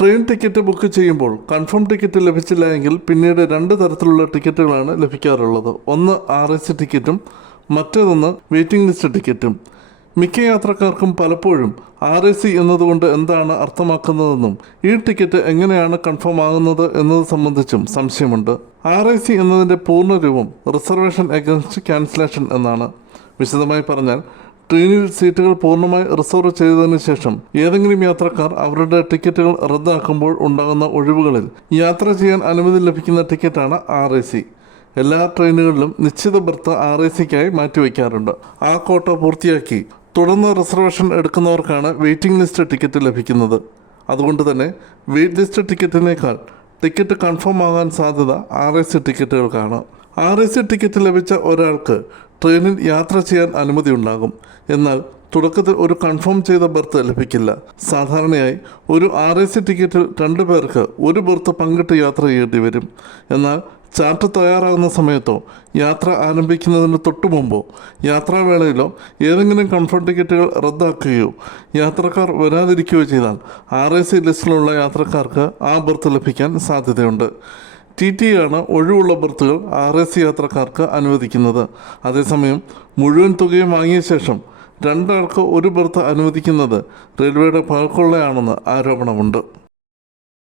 Train ticket book ചെയ്യുമ്പോൾ confirm ticket ലഭിച്ചില്ല എങ്കിൽ പിന്നീട് രണ്ട് തരത്തിലുള്ള ടിക്കറ്റുകളാണ് ലഭിക്കാറുള്ളത്. ഒന്ന് ആർ എസ് ടിക്കറ്റും മറ്റേതൊന്ന് വെയിറ്റിംഗ് ലിസ്റ്റ് ടിക്കറ്റും. മിക്ക യാത്രക്കാർക്കും പലപ്പോഴും ആർ എ സി എന്നതുകൊണ്ട് എന്താണ് അർത്ഥമാക്കുന്നതെന്നും ഈ ടിക്കറ്റ് എങ്ങനെയാണ് കൺഫേം ആകുന്നത് എന്നത് സംബന്ധിച്ചും സംശയമുണ്ട്. ആർ എ സി എന്നതിന്റെ പൂർണരൂപം റിസർവേഷൻ അഗൻസ്റ്റ് ക്യാൻസലേഷൻ എന്നാണ്. വിശദമായി പറഞ്ഞാൽ ട്രെയിനിൽ സീറ്റുകൾ പൂർണമായി റിസർവ് ചെയ്തതിന് ശേഷം ഏതെങ്കിലും യാത്രക്കാർ അവരുടെ ടിക്കറ്റുകൾ റദ്ദാക്കുമ്പോൾ ഉണ്ടാകുന്ന ഒഴിവുകളിൽ യാത്ര ചെയ്യാൻ അനുമതി ലഭിക്കുന്ന ടിക്കറ്റാണ് ആർ സി. എല്ലാ ട്രെയിനുകളിലും നിശ്ചിത ബർത്ത് ആർ എ സിക്കായി മാറ്റിവെക്കാറുണ്ട്. ആ കോട്ട പൂർത്തിയാക്കി തുടർന്ന് റിസർവേഷൻ എടുക്കുന്നവർക്കാണ് വെയിറ്റിംഗ് ലിസ്റ്റ് ടിക്കറ്റ് ലഭിക്കുന്നത്. അതുകൊണ്ട് തന്നെ വെയിറ്റ് ലിസ്റ്റ് ടിക്കറ്റിനേക്കാൾ ടിക്കറ്റ് കൺഫേം ആകാൻ സാധ്യത ആർ എ സി ടിക്കറ്റുകൾക്കാണ്. ആർ എ സി ടിക്കറ്റ് ലഭിച്ച ഒരാൾക്ക് ട്രെയിനിൽ യാത്ര ചെയ്യാൻ അനുമതി ഉണ്ടാകും എന്നാൽ തുടക്കത്തിൽ ഒരു കൺഫേം ചെയ്ത ബർത്ത് ലഭിക്കില്ല. സാധാരണയായി ഒരു ആർ എ സി ടിക്കറ്റിൽ രണ്ടു പേർക്ക് ഒരു ബർത്ത് പങ്കിട്ട് യാത്ര ചെയ്യേണ്ടി വരും. എന്നാൽ ചാർട്ട് തയ്യാറാകുന്ന സമയത്തോ യാത്ര ആരംഭിക്കുന്നതിന് തൊട്ടു മുമ്പോ യാത്രാവേളയിലോ ഏതെങ്കിലും കൺഫേം ടിക്കറ്റുകൾ റദ്ദാക്കുകയോ യാത്രക്കാർ വരാതിരിക്കുകയോ ചെയ്താൽ ആർ എ സി ലിസ്റ്റിലുള്ള യാത്രക്കാർക്ക് ആ ബർത്ത് ലഭിക്കാൻ സാധ്യതയുണ്ട്. ടി ആണ് ഒഴിവുള്ള ബർത്തുകൾ ആർ എസ് യാത്രക്കാർക്ക് അനുവദിക്കുന്നത്. അതേസമയം മുഴുവൻ തുകയും വാങ്ങിയ ശേഷം രണ്ടാൾക്ക് ഒരു ബർത്ത് അനുവദിക്കുന്നത് റെയിൽവേയുടെ പകക്കൊള്ളയാണെന്ന് ആരോപണമുണ്ട്.